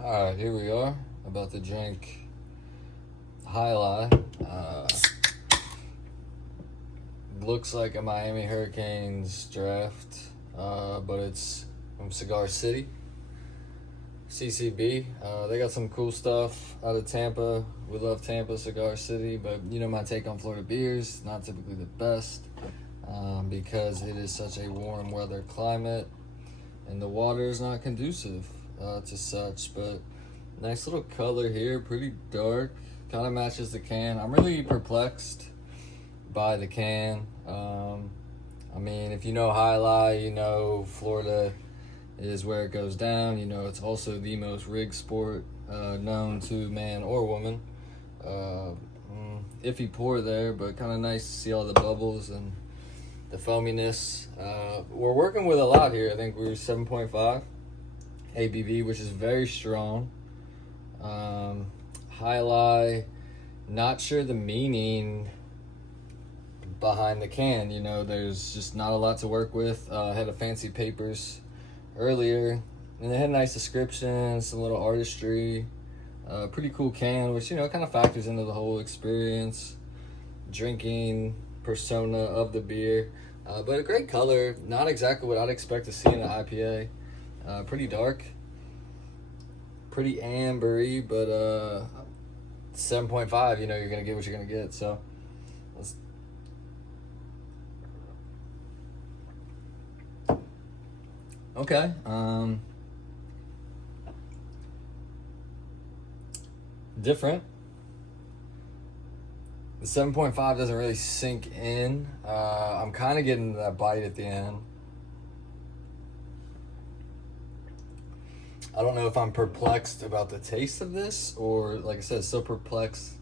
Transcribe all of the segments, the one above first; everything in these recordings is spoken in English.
Alright, here we are, about to drink alai. Looks like a Miami Hurricanes draft, but it's from Cigar City, CCB. They got some cool stuff out of Tampa. We love Tampa, Cigar City, but you know my take on Florida beers, not typically the best, because it is such a warm weather climate and the water is not conducive to such. But nice little color here, pretty dark, kind of matches the can. I'm really perplexed by the can. I mean, if you know alai, you know Florida is where it goes down. You know it's also the most rigged sport known to man or woman. Iffy pour there, but kind of nice to see all the bubbles and the foaminess. We're working with a lot here. I think we're 7.5 ABV, which is very strong. Alai, not sure the meaning behind the can. You know, there's just not a lot to work with. Had a fancy papers earlier, and they had a nice description, some little artistry. Pretty cool can, which, you know, kind of factors into the whole experience, drinking persona of the beer. But a great color, not exactly what I'd expect to see in an IPA. Pretty dark, pretty ambery, but 7.5, you know, you're gonna get what you're gonna get. So let's okay. Different. The 7.5 doesn't really sink in. I'm kind of getting that bite at the end. I don't know if I'm perplexed about the taste of this, or, like I said, so perplexed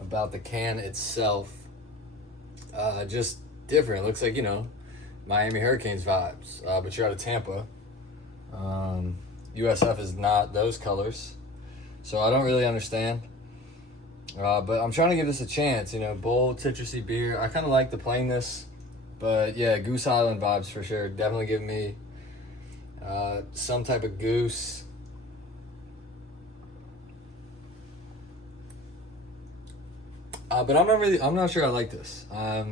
about the can itself. Just different. It looks like, you know, Miami Hurricanes vibes, but you're out of Tampa. USF is not those colors, so I don't really understand. But I'm trying to give this a chance. You know, bold, citrusy beer. I kind of like the plainness, but yeah, Goose Island vibes for sure. Definitely give me some type of goose. But I'm not sure I like this. I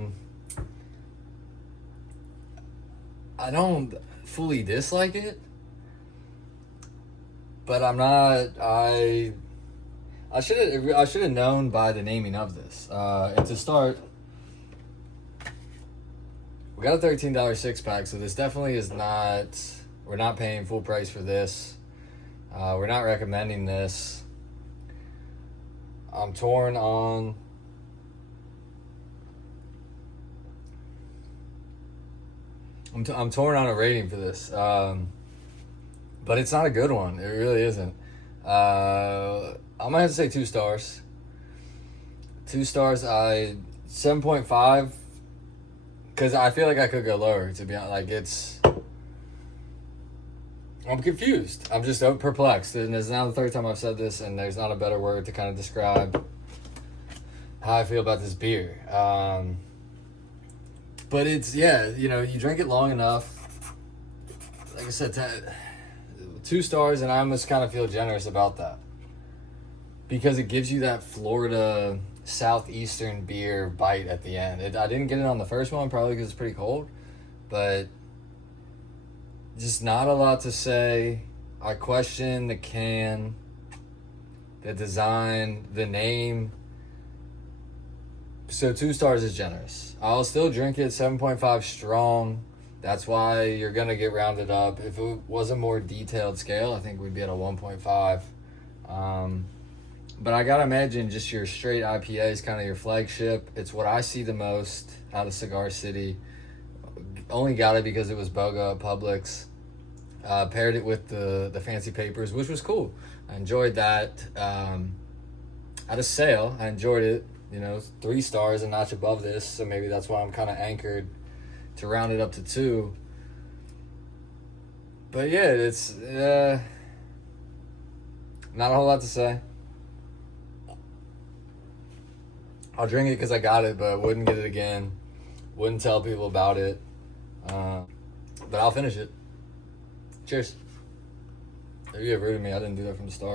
don't fully dislike it, but I should have known by the naming of this. And to start, we got a $13 six pack, so this definitely is not. We're not paying full price for this. We're not recommending this. I'm torn on. I'm torn on a rating for this, but it's not a good one. It really isn't. I'm gonna have to say 2 stars. 2 stars. 7.5, because I feel like I could go lower. To be honest, like I'm confused. I'm just perplexed, and it's now the 3rd time I've said this, and there's not a better word to kind of describe how I feel about this beer. But it's, yeah, you know, you drink it long enough. Like I said, 2 stars, and I almost kind of feel generous about that, because it gives you that Florida southeastern beer bite at the end. I didn't get it on the first one, probably because it's pretty cold, but just not a lot to say. I question the can, the design, the name. So 2 stars is generous. I'll still drink it. 7.5 strong. That's why you're going to get rounded up. If it was a more detailed scale, I think we'd be at a 1.5. But I got to imagine just your straight IPA is kind of your flagship. It's what I see the most out of Cigar City. Only got it because it was BOGA at Publix. Paired it with the fancy papers, which was cool. I enjoyed that. At a sale, I enjoyed it. You know, 3 stars, a notch above this, so maybe that's why I'm kind of anchored to round it up to 2. But yeah, it's not a whole lot to say. I'll drink it because I got it, but wouldn't get it again. Wouldn't tell people about it. But I'll finish it. Cheers. You get rid of me. I didn't do that from the start.